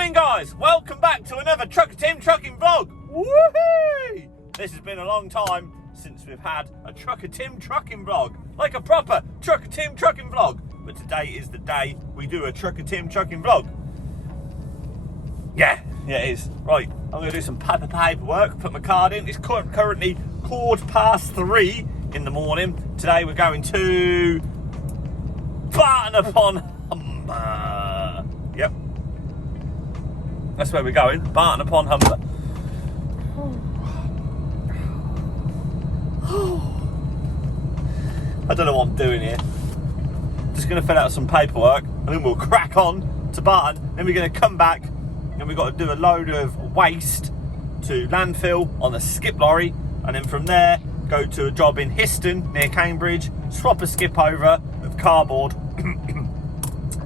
Morning guys, welcome back to another Trucker Tim trucking vlog. Woohoo! This has been a long time since we've had a Trucker Tim trucking vlog, like a proper Trucker Tim trucking vlog. But today is the day we do a Trucker Tim trucking vlog. Yeah, it is. Right, I'm going to do some paperwork, put my card in. It's currently 3:15 in the morning. Today we're going to Barton upon Humber. Yep. That's where we're going, Barton upon Humber. I don't know what I'm doing here. Just going to fill out some paperwork and then we'll crack on to Barton. Then we're going to come back and we've got to do a load of waste to landfill on a skip lorry, and then from there go to a job in Histon near Cambridge, swap a skip over of cardboard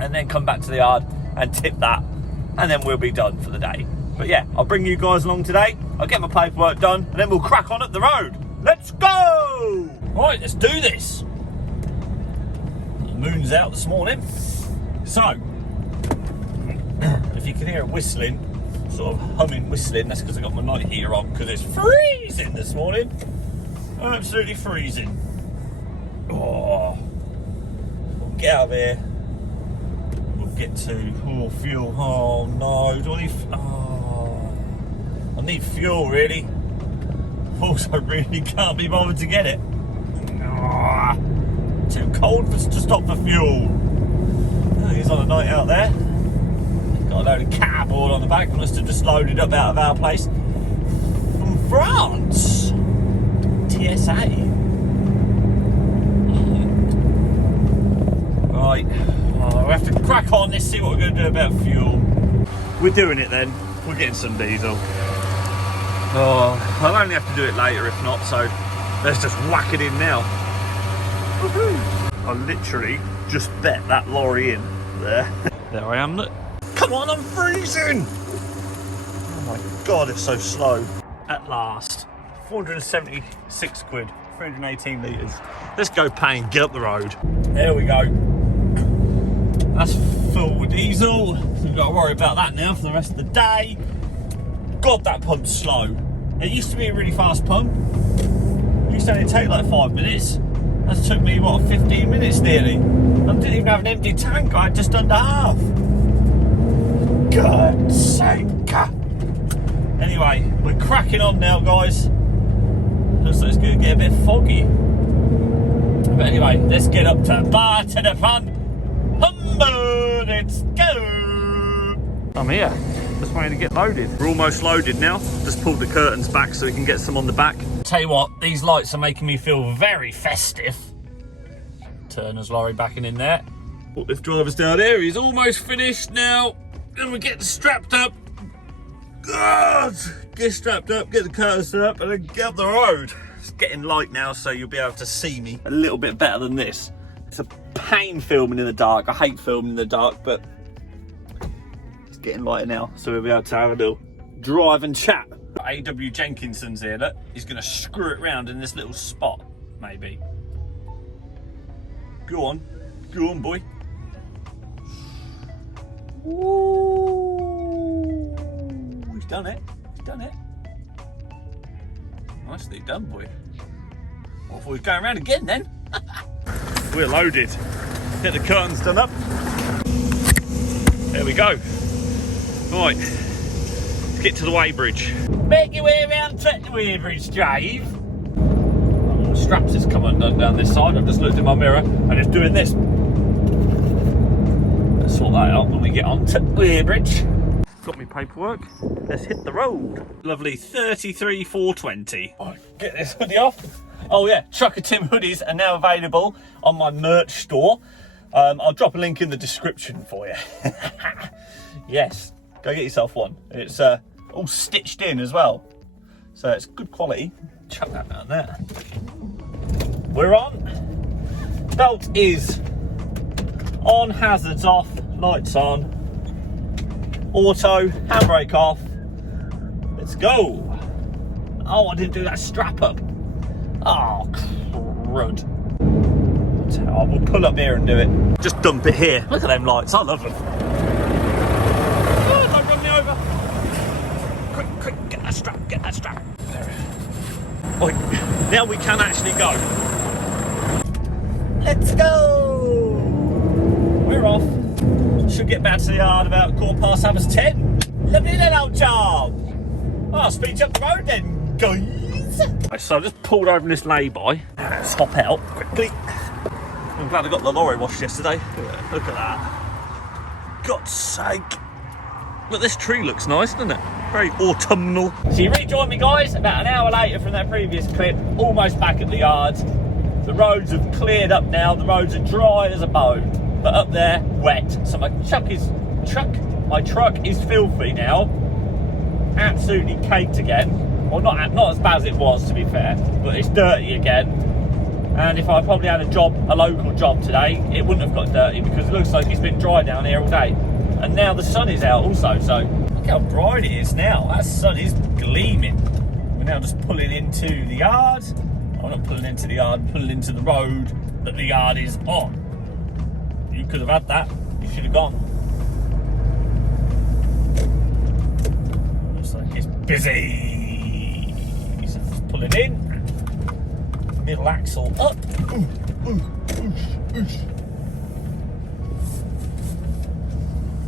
and then come back to the yard and tip that, and then we'll be done for the day. But yeah, I'll bring you guys along today. I'll get my paperwork done and then we'll crack on up the road. Let's go! Right, let's do this. The moon's out this morning, so if you can hear it whistling, sort of humming whistling, that's because I got my night heater on, because it's freezing this morning. Absolutely freezing. Oh, we'll get out of here. We'll get to fuel. Oh no, do I need? I need fuel really. Also, really can't be bothered to get it. Oh, too cold to stop for fuel. He's on a night out there. Got a load of cardboard on the back. We must have just loaded up out of our place from France. TSA. Right, we have to crack on. Let's see what we're going to do about fuel. We're doing it then. We're getting some diesel. Oh, I'll only have to do it later if not, so let's just whack it in now. Woohoo! I literally just bet that lorry in there. There I am. Look. Come on, I'm freezing! Oh my god, it's so slow. At last, 476 quid, 318 litres. Let's go pay and get up the road. There we go. That's full with diesel. So we've got to worry about that now for the rest of the day. God, that pump's slow. It used to be a really fast pump. It used to only take like 5 minutes. That took me, what, 15 minutes nearly. I didn't even have an empty tank, I had just under half. God's sake. Anyway, we're cracking on now, guys. Looks like it's going to get a bit foggy. But anyway, let's get up to Barton upon Humber. Let's go. I'm here. Just waiting to get loaded. We're almost loaded now. Just pulled the curtains back so we can get some on the back. Tell you what, these lights are making me feel very festive. Turner's lorry backing in there. Put this driver's down there. He's almost finished now. And we get strapped up. God! Get strapped up, get the curtains up, and then get up the road. It's getting light now, so you'll be able to see me a little bit better than this. It's a pain filming in the dark. I hate filming in the dark, but it's getting lighter now, so we'll be able to have a little drive and chat. A.W. Jenkinson's here, look. He's going to screw it round in this little spot, maybe. Go on, boy. Ooh, he's done it. Nicely done, boy. What if we're going around again then? We're loaded. Get the curtains done up. There we go. Right, let's get to the weighbridge. Make your way around to the weighbridge, Dave. Oh, the straps is come undone down this side. I've just looked in my mirror and it's doing this. Sort that out when we get on to Weighbridge. Got me paperwork. Let's hit the road. Lovely 33,420. Oh, get this hoodie off. Oh yeah, Trucker Tim hoodies are now available on my merch store. I'll drop a link in the description for you. Yes, go get yourself one. It's all stitched in as well, so it's good quality. Chuck that down there. We're on. Belt is on, hazards off, lights on, auto, handbrake off. Let's go. Oh, I didn't do that strap up. Oh, crud. I will pull up here and do it. Just dump it here. Look at them lights, I love them. Oh, don't run me that strap, get that strap. Right, now we can actually go. Let's go! We're off. Should get back to the yard about 10:15. Lovely little job. Well, I'll speed you up the road then, guys. Right, so I just pulled over in this lay-by. Let's hop out quickly. I'm glad I got the lorry washed yesterday. Look at that. God's sake. But this tree looks nice, doesn't it? Very autumnal. So you rejoined me, guys, about an hour later from that previous clip. Almost back at the yard. The roads have cleared up now. The roads are dry as a bone. But up there, wet. So my truck is filthy now. Absolutely caked again. Well, not as bad as it was, to be fair. But it's dirty again. And if I probably had a local job today, it wouldn't have got dirty because it looks like it's been dry down here all day. And now the sun is out also, so look how bright it is now. That sun is gleaming. We're now just pulling into the yard. I'm not pulling into the yard, I'm pulling into the road that the yard is on. You could have had that. You should have gone. Looks like it's busy. So just pulling in. Middle axle up.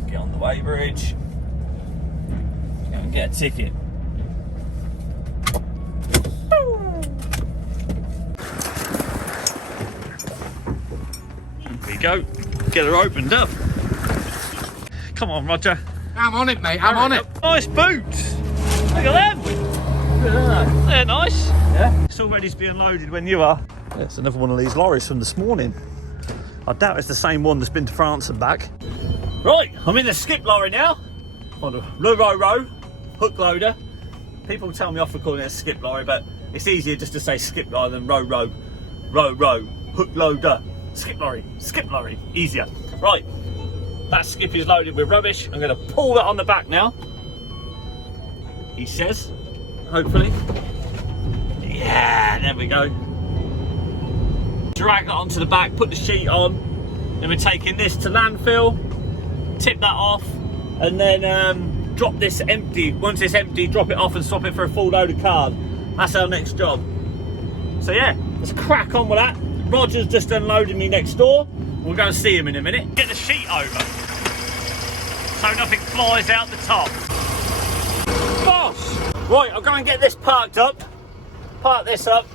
Get on the weighbridge. Go and get a ticket. There we go. Get her opened up. Come on, Roger. I'm on it, mate. I'm on it. Nice boots. Look at them. They're nice. Yeah. It's all ready to be unloaded when you are. Yeah, it's another one of these lorries from this morning. I doubt it's the same one that's been to France and back. Right, I'm in the skip lorry now. On a row hook loader. People tell me off for calling it a skip lorry, but it's easier just to say skip lorry than row hook loader. Skip lorry, easier. Right, that skip is loaded with rubbish. I'm going to pull that on the back now. He says, hopefully. Yeah, there we go. Drag that onto the back, put the sheet on. Then we're taking this to landfill, tip that off, and then drop this empty. Once it's empty, drop it off and swap it for a full load of card. That's our next job. So yeah, let's crack on with that. Roger's just unloading me next door. We'll go and see him in a minute. Get the sheet over so nothing flies out the top. Boss! Right, I'll go and get this parked up. Park this up.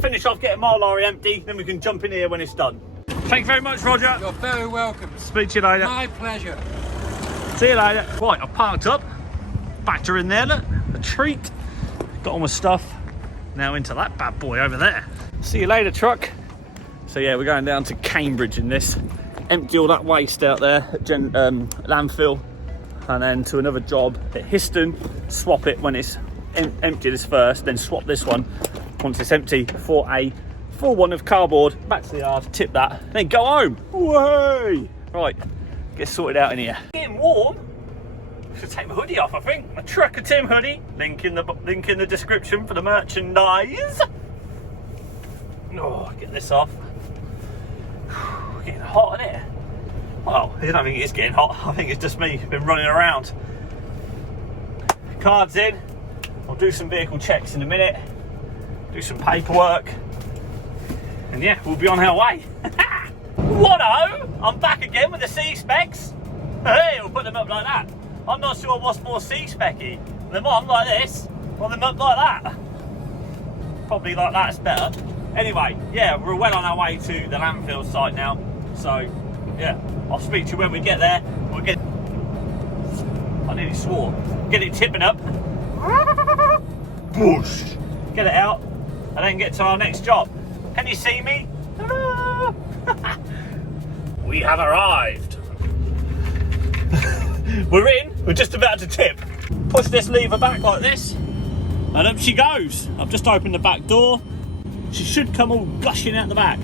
Finish off getting my lorry empty. Then we can jump in here when it's done. Thank you very much, Roger. You're very welcome. Speak to you later. My pleasure. See you later. Right, I've parked up. Backed her in there, look. A treat. Got all my stuff. Now into that bad boy over there. See you later, truck. So yeah, we're going down to Cambridge in this. Empty all that waste out there at landfill. And then to another job at Histon. Swap it when it's empty this first. Then swap this one once it's empty for a full one of cardboard. Back to the yard, tip that. Then go home. Way! Right, get sorted out in here. Getting warm. Should take my hoodie off, I think. My Trucker Tim hoodie. Link in the description for the merchandise. Oh, get this off. Getting hot in here. Well, I don't think it is getting hot. I think it's just me been running around. Cards in. I'll do some vehicle checks in a minute. Do some paperwork. And yeah, we'll be on our way. What-o? I'm back again with the C-specs. Hey, we'll put them up like that. I'm not sure what's more C-specky. Them on like this, or them up like that. Probably like that's better. Anyway, yeah, we're well on our way to the landfill site now. So, yeah, I'll speak to you when we get there. We'll get... I nearly swore. Get it tipping up. Boosh. Get it out, and then get to our next job. Can you see me? We have arrived. We're in. We're just about to tip. Push this lever back like this, and up she goes. I've just opened the back door. She should come all gushing out the back.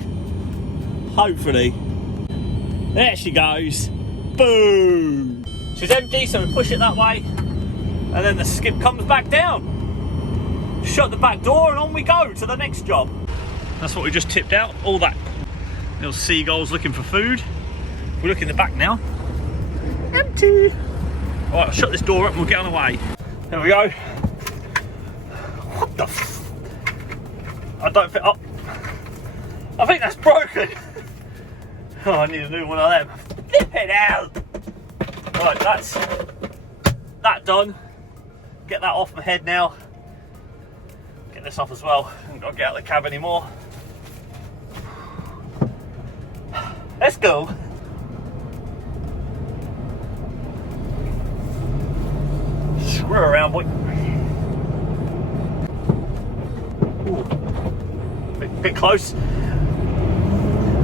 Hopefully. There she goes. Boom. She's empty, so we push it that way, and then the skip comes back down. Shut the back door, and on we go to the next job. That's what we just tipped out. All that little seagulls looking for food. We look in the back now. Empty. Right, I'll shut this door up and we'll get on the way. There we go. I don't think. Oh, I think that's broken. Oh, I need a new one of them. Flip it out. Right, that's that done. Get that off my head now. Get this off as well. I haven't got to get out of the cab anymore. Let's go. Screw around, boy. Ooh. Bit close.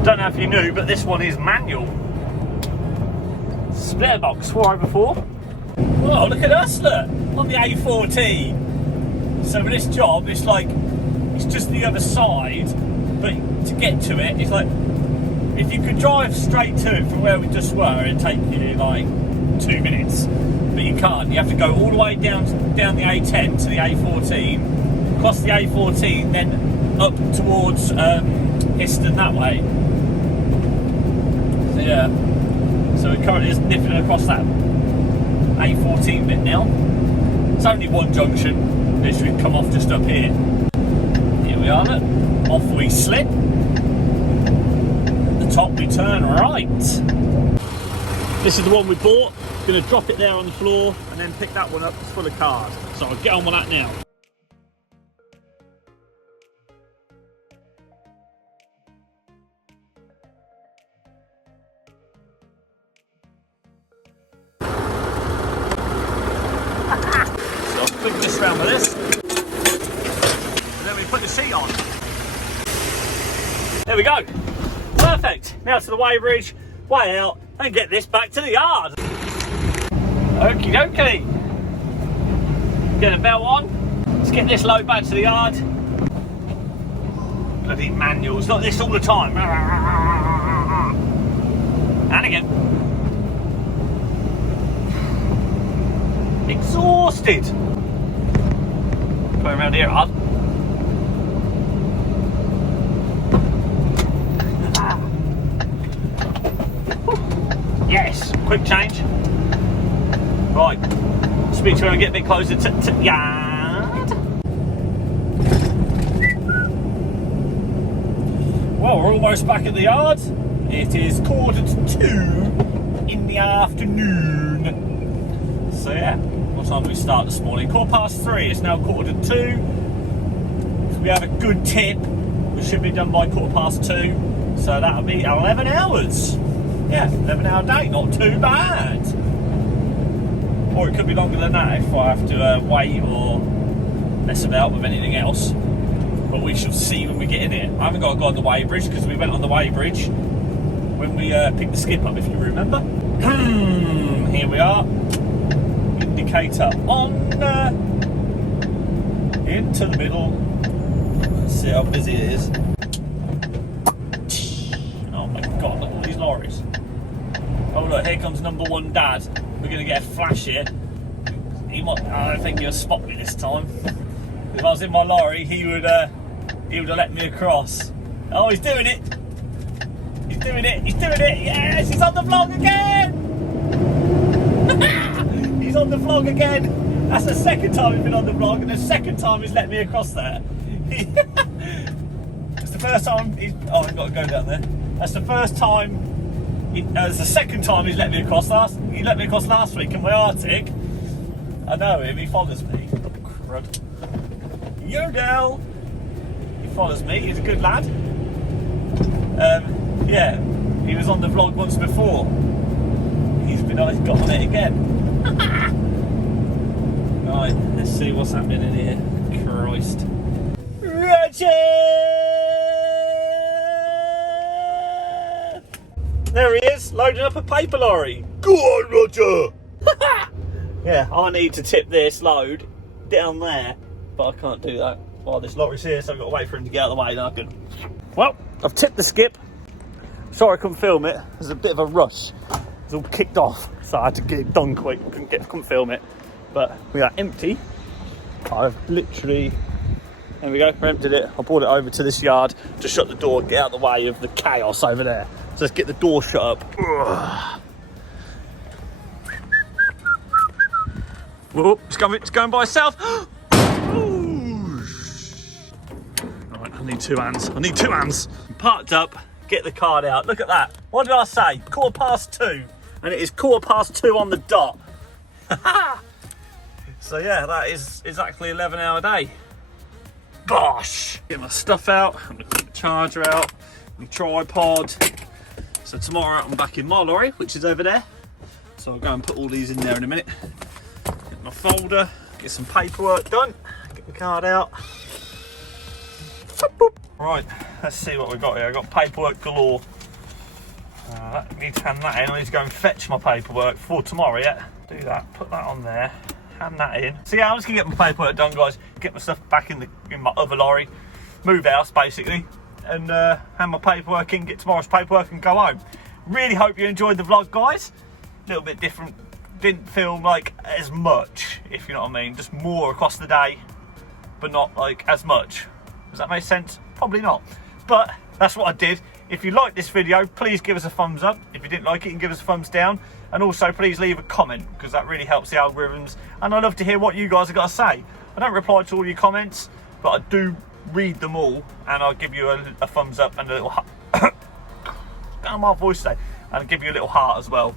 Don't know if you knew, but this one is manual. Splitter box 4x4. Whoa, look at us, look, on the A14. So with this job, it's like, it's just the other side, but to get to it, it's like, if you could drive straight to it from where we just were, it'd take you like 2 minutes. But you can't, you have to go all the way down the A10 to the A14, across the A14, then up towards Histon that way. So yeah, so we're currently just nipping across that A14 bit now. It's only one junction, literally come off just up here. Here we are, look. Off we slip. At the top we turn right. This is the one we bought. Gonna drop it there on the floor and then pick that one up. It's full of cars. So I'll get on with that now. Flick this round with this, and then we put the seat on. There we go. Perfect. Now to the weighbridge, way out, and get this back to the yard. Okie dokie. Get a belt on. Let's get this load back to the yard. Bloody manuals, like this all the time. And again. Exhausted. Going around here hard. Yes, quick change. Right, speed to her and get a bit closer to yard. Well, we're almost back at the yard. It is 1:45 in the afternoon. So yeah. What time did we start this morning? 3:15. It's now 2:45. If we have a good tip, we should be done by 2:15. So that'll be 11 hours. Yeah, 11-hour day, not too bad. Or it could be longer than that if I have to wait or mess about with anything else. But we shall see when we get in it. I haven't got to go on the weighbridge because we went on the weighbridge when we picked the skip up, if you remember. Here we are. Indicator on, into the middle. Let's see how busy it is. Oh my god, look at all these lorries. Oh look, here comes number one dad. We're going to get a flash here. He might, I don't think he'll spot me this time. If I was in my lorry, he would have let me across. Oh, he's doing it. He's doing it. He's doing it. Yes, he's on the vlog again. He's on the vlog again. That's the second time he's been on the vlog, and the second time he's let me across there. It's the first time he's. Oh, I've got to go down there. That's the first time. It's the second time he's let me across. He let me across last week in my Arctic. I know him. He follows me. Crud. Yodel. He follows me. He's a good lad. Yeah, he was on the vlog once before. He's got on it again. Right, let's see what's happening in here. Christ. Roger! There he is, loading up a paper lorry. Go on, Roger! Yeah, I need to tip this load down there, but I can't do that while this lorry's here, so I've got to wait for him to get out of the way, then I can. Well, I've tipped the skip. Sorry I couldn't film it. There's a bit of a rush. It's all kicked off, so I had to get it done quick. Couldn't film it. But we are empty. I've literally, there we go, emptied it. I brought it over to this yard to shut the door, get out of the way of the chaos over there. So let's get the door shut up. Ugh. Whoop, it's going by itself. Ooh, need two hands. I need two hands. Parked up, get the card out. Look at that. What did I say? 2:15. And it is 2:15 on the dot. So yeah, that is exactly 11-hour day. Gosh. Get my stuff out. I'm gonna get the charger out. My tripod. So tomorrow I'm back in my lorry, which is over there. So I'll go and put all these in there in a minute. Get my folder, get some paperwork done, get the card out. Right, let's see what we've got here. I've got paperwork galore. I need to hand that in. I need to go and fetch my paperwork for tomorrow, yeah? Do that, put that on there, hand that in. So yeah, I'm just gonna get my paperwork done, guys. Get my stuff back in my other lorry. Move house, basically. And hand my paperwork in, get tomorrow's paperwork and go home. Really hope you enjoyed the vlog, guys. A little bit different. Didn't feel like as much, if you know what I mean. Just more across the day, but not like as much. Does that make sense? Probably not. But that's what I did. If you liked this video, please give us a thumbs up. If you didn't like it, you can give us a thumbs down. And also, please leave a comment, because that really helps the algorithms. And I'd love to hear what you guys have got to say. I don't reply to all your comments, but I do read them all, and I'll give you a thumbs up and a little heart. Down my voice today, and I'll give you a little heart as well.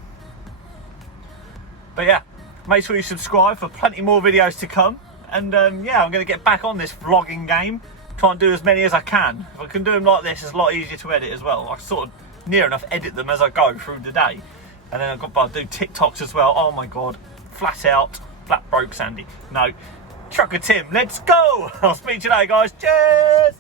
But yeah, make sure you subscribe for plenty more videos to come. And yeah, I'm going to get back on this vlogging game. Try and do as many as I can. If I can do them like this, it's a lot easier to edit as well. I sort of near enough edit them as I go through the day. And then I'll do TikToks as well. Oh my God, flat out, flat broke Sandy. No, Trucker Tim, let's go. I'll speak to you later, guys. Cheers.